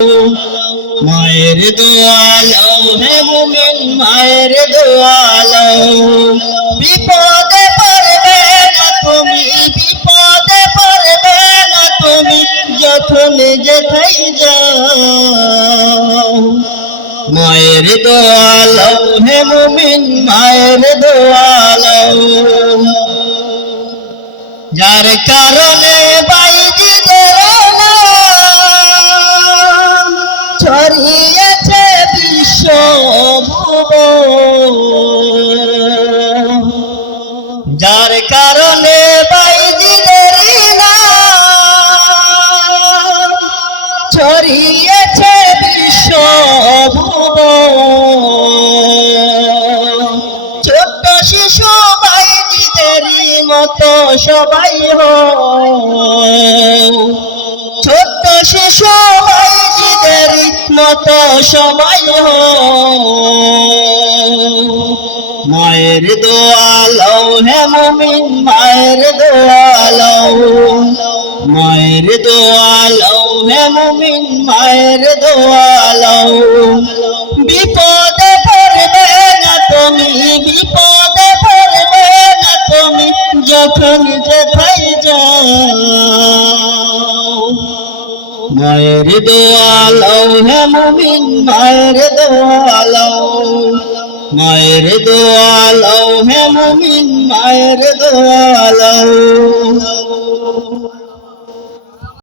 মায়ের দোয়া লও হে মুমিন, মায়ের দোয়া লও। বিপদে পড়বে না তুমি, বিপদে পড়বে না তুমি, যখন যেথায় যাও। মায়ের দোয়া লও হে মুমিন, মায়ের দোয়া লও। যার কারণে বাইজিদের নাম ছড়িয়েছে বিশ্ব ভুবন, যার কারণে বাইজিদের নাম ছড়িয়েছে বিশ্ব ভুবন। ছোট্ট শিশু বাইজিদেরই মতো সবাই হও, ছোট্ট শিশু বাইজিদেরই মতো সবাই হও। মায়ের দোয়া লও হে মুমিন, মায়ের দোয়া লও। মায়ের দোয়া লও হে মুমিন, মায়ের দোয়া লও। বিপদে পড়বে না তুমি, বিপদে পড়বে না তুমি, যখন যেথায় যাও। মায়ের দোয়া লও হে মুমিন, মায়ের দোয়া লও। মায়ের দোয়া লও হে মুমিন, মায়ের দোয়া লও।